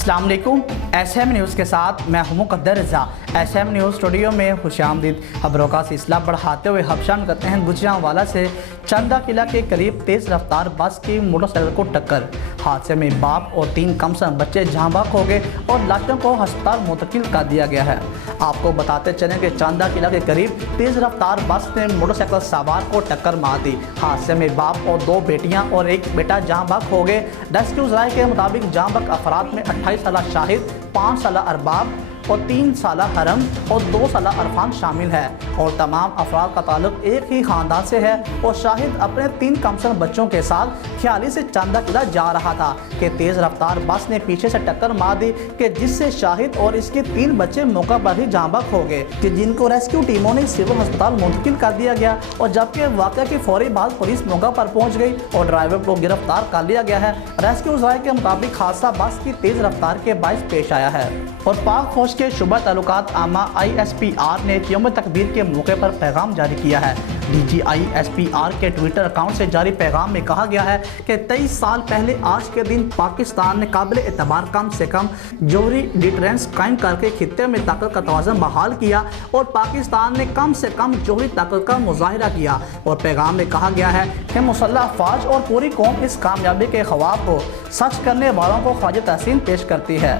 अस्सलाम वालेकुम। SM news के साथ मैं हूं मुक़द्दर रज़ा। SM न्यूज़ स्टूडियो में खुशामदीद। खबरों का सिलसिला बढ़ाते हुए हबशान करते हैं गुजरांवाला से। चंदा किला के करीब तेज़ रफ्तार बस की मोटरसाइकिल को टक्कर। हादसे में बाप और 3 कमसम बच्चे जहाँ बाक हो गए और लाशों को अस्पताल मुंतकिल कर दिया गया है। आपको बताते चलें कि चंदा किला के करीब तेज़ रफ्तार बस ने मोटरसाइकिल सवार को टक्कर मार दी। हादसे में बाप और 2 बेटियां और 1 बेटा जहाँ बाक हो गए। रेस्क्यू राय के मुताबिक जहाँ बाक अफराद में 28 साला शाहिद, 5 साला अरबाब और 3 साला हरम और 2 साला अरफान शामिल है और तमाम अफराद का ताल्लुक एक ही खानदान से है। और शाहिद अपने 3 कमसम बच्चों के साथ ख्याली से चंदा किला जा रहा था कि तेज़ रफ्तार बस ने पीछे से टक्कर मार दी कि जिससे शाहिद और इसके 3 बच्चे मौका पर ही जाँ बहक हो गए कि जिनको रेस्क्यू टीमों ने सिविल अस्पताल मुंतकिल कर दिया गया। और जबकि वाक़या की फौरी बाद पुलिस मौका पर पहुंच गई और ड्राइवर को गिरफ्तार कर लिया गया है। रेस्क्यू राय के मुताबिक हादसा बस की तेज़ रफ्तार के बायस पेश आया है। और पाक फौज के शुबा ताल्लुकात आमा ISPR ने यौम तकबीर के मौके पर पैगाम जारी किया है। DG ISPR के ट्विटर अकाउंट से जारी पैगाम में कहा गया है कि 23 साल पहले आज के दिन पाकिस्तान ने काबिल एतबार कम से कम जौहरी डिटरेंस कायम करके खित्ते में ताकत का तवाज़ुन बहाल किया और पाकिस्तान ने कम से कम जौहरी ताकत का मुजाहिरा किया। और पैगाम में कहा गया है कि मुसल्लह अफवाज और पूरी कौम इस कामयाबी के ख्वाब को सच करने वालों को ख्वाज तहसीन पेश करती है।